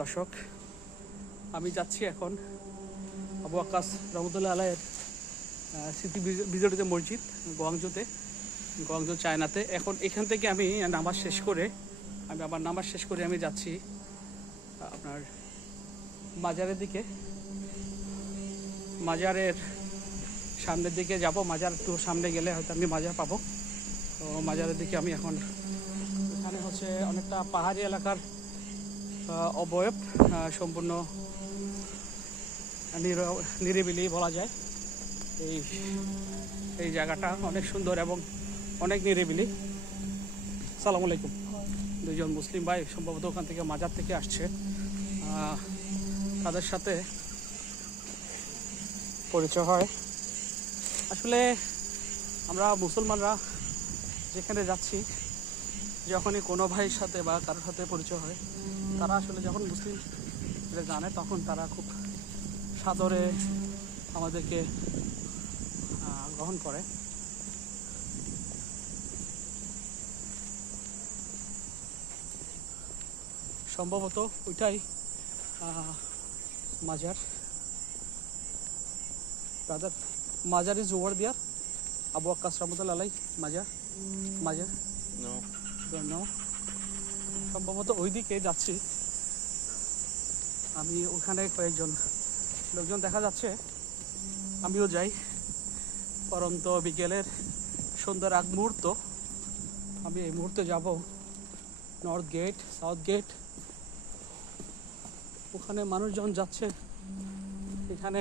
দর্শক, আমি যাচ্ছি এখন আবু আক্কাস রহমতুল্লাহ আলাইয়ের স্মৃতি বিজড়িত মসজিদ গোয়াংজু চায়নাতে। এখন এখান থেকে আমি নামাজ শেষ করে আমি যাচ্ছি আপনার মাজারের দিকে। মাজারের সামনের দিকে যাব। মাজার একটু সামনে গেলে হয়তো আমি মাজার পাবো। তো মাজারের দিকে আমি এখন, এখানে হচ্ছে অনেকটা পাহাড়ি এলাকার অবয়ব, সম্পূর্ণ নিরিবিলি বলা যায়। এই জায়গাটা অনেক সুন্দর এবং অনেক নিরিবিলি। আসসালামু আলাইকুম। দুজন মুসলিম ভাই সম্ভবত ওখান থেকে মাজার থেকে আসছে, তাদের সাথে পরিচয় হয়। আসলে আমরা মুসলমানরা যেখানে যাচ্ছি, যখনই কোনো ভাইয়ের সাথে বা কারোর সাথে পরিচয় হয়, তারা আসলে যখন মুসলিম জানে তখন তারা খুব সাদরে আমাদেরকে গ্রহণ করে। সম্ভবত ওইটাই মাজার। Brother, mazar is over there. Abu Akkas রহমতুল্লাহ আলাই মাজার নো। সম্ভবত ওই দিকে যাচ্ছি আমি। ওখানে কয়েকজন লোকজন দেখা যাচ্ছে, আমিও যাই। পরন্ত বিকেলের সুন্দর এক মুহূর্ত। আমি এই মুহূর্তে যাব নর্থ গেট, সাউথ গেট। ওখানে মানুষজন যাচ্ছে। এখানে